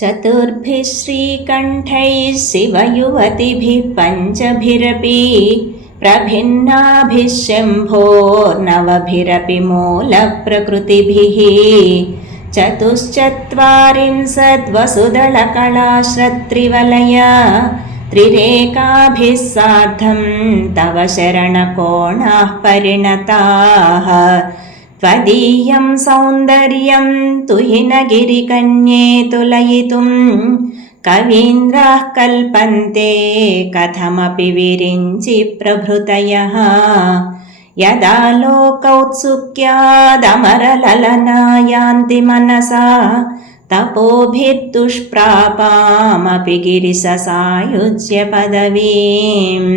चतुर्भिः श्रीकण्ठैः शिवयुवतिभिः पञ्चभिरपि प्रभिन्नाभिः शम्भोर्नवभिरपि मूलप्रकृतिभिः चतुश्चत्वारिंशद्वसुदलकलाश्रत्रिवलया त्रिरेकाभिः सार्धं तव शरणकोणाः परिणताः त्वदीयं सौन्दर्यं तुहिनगिरिकन्ये तुलयितुं कवीन्द्राः कल्पन्ते कथमपि विरिञ्चि प्रभृतयः यदा लोकौत्सुक्यादमरललना यान्ति मनसा तपोभिर्दुष्प्रापामपि गिरिशसायुज्य पदवीम्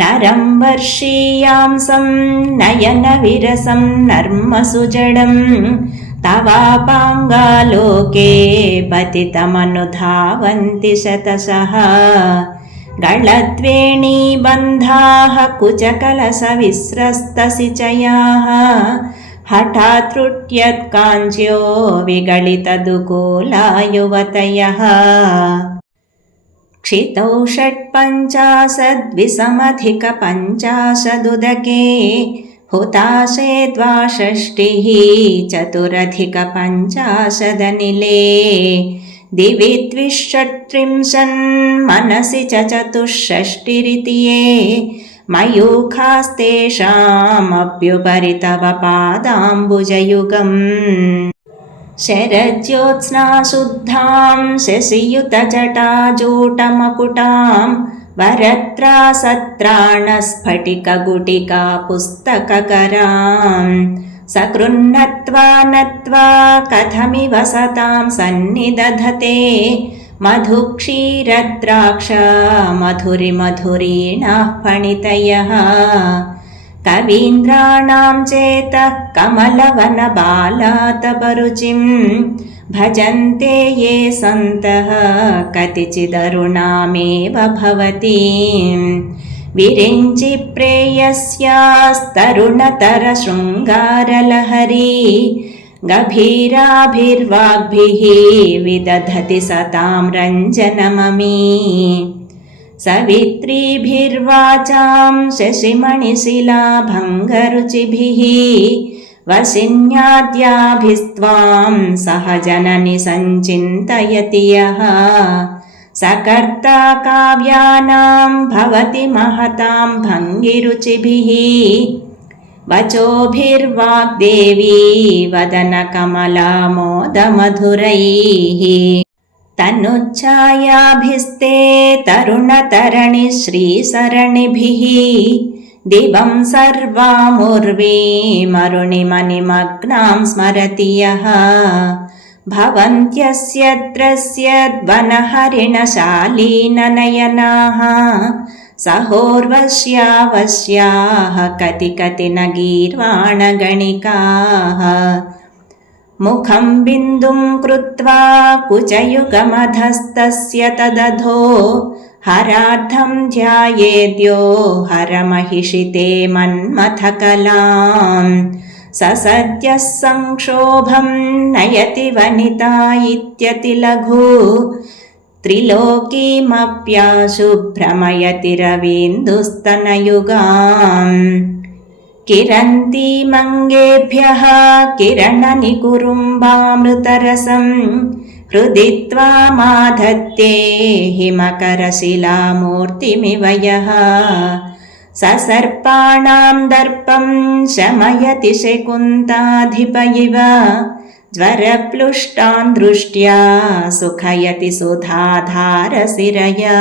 नरं वर्षीयांसं नयनविरसं नर्मसुजडं तवापाङ्गालोके पतितमनुधावन्ति शतशः गलद्वेणीबन्धाः कुचकलशविस्रस्तसिचयाः हठात् त्रुट्यत्काञ्च्यो विगलितदुकूला युवतयः क्षितौ 55,250 हुताशे 62 चतुरधिकपञ्चाशदनिले दिवि 230 मनसि च 64 ये मयूखास्तेषामप्युपरि तव पादाम्बुजयुगम् शरज्योत्स्नाशुद्धां शशियुतजटाजूटमकुटां वरत्रासत्राणस्फटिकगुटिका पुस्तककरां सकृन्नत्वा नत्वा कथमिव सतां सन्निदधते मधुक्षीरद्राक्ष मधुरिमधुरीणाः फणितयः कवीन्द्राणां चेतः कमलवनबालातपरुचिं भजन्ते ये सन्तः कतिचिदरुणामेव भवतीं विरिञ्चि प्रेयस्यास्तरुणतरशृङ्गारलहरी गभीराभिर्वाग्भिः विदधति सतां रञ्जनममी सवित्रीभिर्वाचां शशिमणिशिलाभङ्गरुचिभिः वसिन्याद्याभिस्त्वां सहजननि सञ्चिन्तयति यः सकर्ता काव्यानां भवति महतां भङ्गिरुचिभिः वचोभिर्वाग्देवी वदनकमलामोदमधुरैः तनुच्छायाभिस्ते तरुणतरणि श्रीसरणिभिः दिवं सर्वामुर्वीमरुणिमनिमग्नां स्मरति यः भवन्त्यस्यद्रस्यद्वनहरिणशालीननयनाः सहोर्वश्यावश्याः कति न गीर्वाणगणिकाः मुखं बिन्दुं कृत्वा कुचयुगमधस्तस्य तदधो हरार्थं ध्यायेद्यो हरमहिषिते मन्मथकलां ससद्यः संक्षोभं नयति वनिता इत्यतिलघु त्रिलोकीमप्याशु भ्रमयति रवीन्दुस्तनयुगाम् किरन्तीमङ्गेभ्यः किरणनिकुरुम्बामृतरसं हृदि त्वामाधत्ते हिमकरशिलामूर्तिमिव यः ससर्पाणां दर्पं शमयति शकुन्ताधिप इव ज्वरप्लुष्टान् दृष्ट्या सुखयति सुधाधारशिरया।